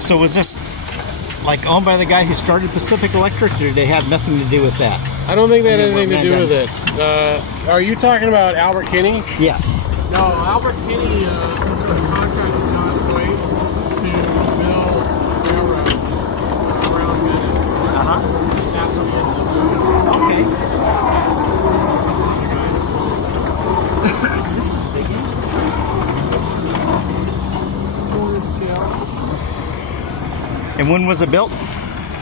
So was this like owned by the guy who started Pacific Electric, or did they have nothing to do with that? I don't think that had anything to do with it. Are you talking about Albert Kinney? Yes. No, Albert Kinney contracted John Boyd to build railroad around Bennett. That's what he ended up doing. Okay. This is big. Scale. And when was it built?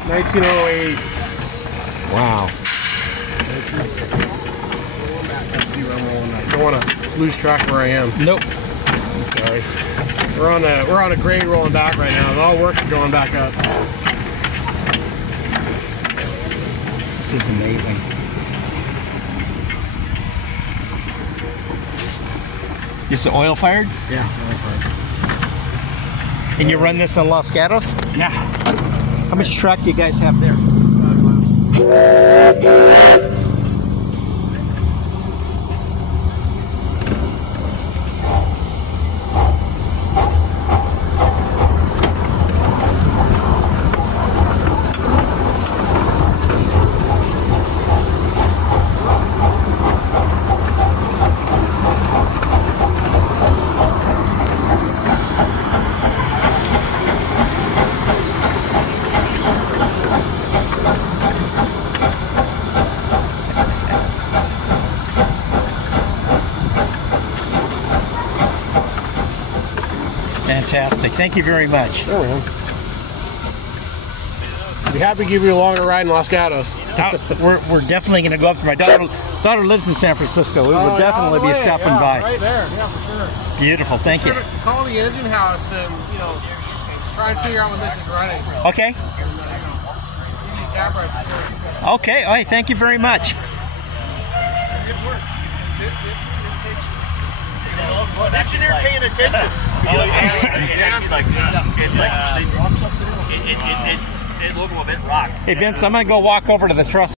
1908. Wow. Let's see where I'm rolling at. Don't want to lose track of where I am. Nope. Sorry. We're on a grade rolling back right now. All work is going back up. This is amazing. Is it oil fired? Yeah, oil fired. And you run this in Los Gatos? Yeah. How much track do you guys have there? Fantastic. Thank you very much. Sure, man. I'd be happy to give you a longer ride in Los Gatos. We're definitely going to go up there. My daughter lives in San Francisco. We would definitely be stopping by. Right there, yeah, for sure. Beautiful. Thank you. Call the engine house and, try and figure out when this is running. Okay. Okay. All right. Thank you very much. Good work. Engineer paying attention. It rocks. Hey Vince, I'm gonna go walk over to the truss.